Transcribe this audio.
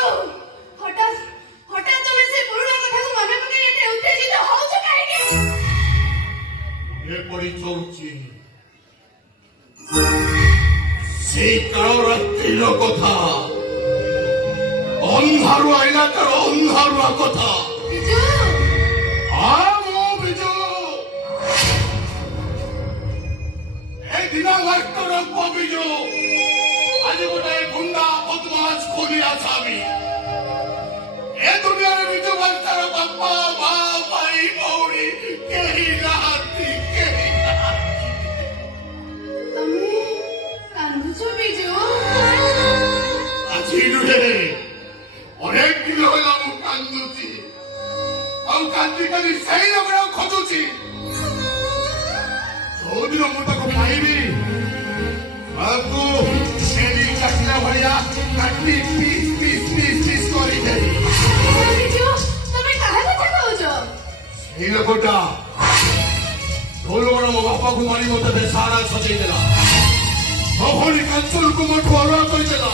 ବିଜୁ ହଠାତ୍ ହଠାତ୍ ତମେ ସେ ପୁରୁଣା କଥାକୁ ମନେ ପକେଇ ଏତେ ଉତ୍ତେଜିତ ହଉଛ କାହିଁକି? ଏପରି ଚଳୁଛି সেই কাল রাত্রির কথা, অন্ধারুয়া এলাকার অন্ধারুয়া কথা। বিজু আমো বিজু এই দিনা লাইটর রব্ব বিজু আজ গোটে গুন্ডা বদমাস খুলি আসামি এ দুনিয়ার বিজু বাচ্চার বাপ্পা মা ভাই ভৌরি কেহি নাহাନ୍ତି কেহি ତମେ କାନ୍ଦୁଛ ବିଜୁ? ଆଜି ନୁହେଁ ଅନେକ ଦିନ ହେଲା ମୁଁ କାନ୍ଦୁଛି ଆଉ କାନ୍ଦି କାନ୍ଦି ସେଇ ଲୋକଟାକୁ ଖୋଜୁଛି। ଯୋଉଦିନ ମୁଁ ତାକୁ ପାଇବି ତାକୁ ଛେଳି କାଟିଲା ଭଳିଆ କାଟି ପିସ୍ ପିସ୍ ପିସ୍ ପିସ୍ କରିଦେବି। ବିଜୁ ତମେ କାହା କଥା କହୁଛ? ସେଇ ଲୋକଟା ଯୋଉ ଲୋକଟା ମୋ ବାପାକୁ ମାରି ମତେ ବେସାରା ସଜେଇ ଦେଲା, ମୋ ଭଉଣୀ କାଞ୍ଚନକୁ ମୋଠୁ ଅଲଗା କରିଦେଲା।